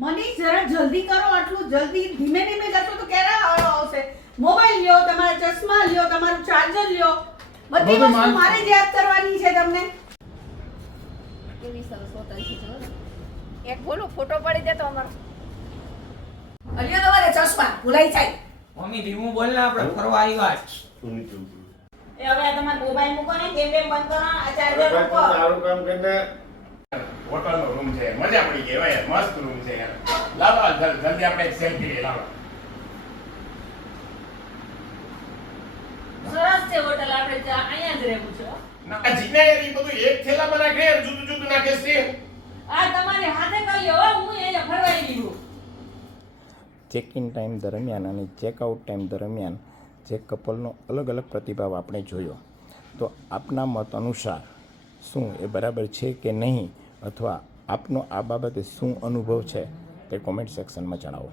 મનીષ જરા જલ્દી કરો, આટલું જલ્દી ધીમે ધીમે જશો તો ક્યારે આવશે? મોબાઈલ લ્યો, તમારા ચશ્મા લ્યો, તમારું ચાર્જર લ્યો, બધી વસ્તુ મારે જ યાદ કરવાની છે તમને. કેવી સરસ હોટલ છે જો. એક બોલો ફોટો પાડી દે તો અમારો. અલ્યો તમારે ચશ્મા ભૂલાઈ જાય. મમ્મી ધીમું બોલ ને, આપણે ફરવા આવ્યા છે. એ હવે આ તમારો મોબાઈલ મૂકો ને, કેમ કેમ બંધ કરો, આ ચાર્જર મૂકો. સારું કામ કરીને હોટલનો રૂમ છે, મજા પડી ગઈ ભાઈ, મસ્ત રૂમ છે યાર. લાવો જલ્દી આપણે એક સેલ્ફી લઈ લાવો. સરસ છે હોટલ, આપણે અહીંયા જ રહેવું છે. ના જીને યાર ઈ બધું એક થેલામાં નાખે યાર, જુદું જુદું નાખે છે. આ તમારી હાથે કરી લો, હું અહીંયા ફરવાઈ ગયું. ચેક ઇન ટાઈમ દરમિયાન અને ચેકઆઉટ ટાઈમ દરમિયાન જે કપલનો અલગ અલગ પ્રતિભાવ આપણે જોયો, તો આપના મત અનુસાર શું એ બરાબર છે કે નહીં, અથવા આપનો આ બાબતે શું અનુભવ છે તે કોમેન્ટ સેક્શનમાં જણાવો.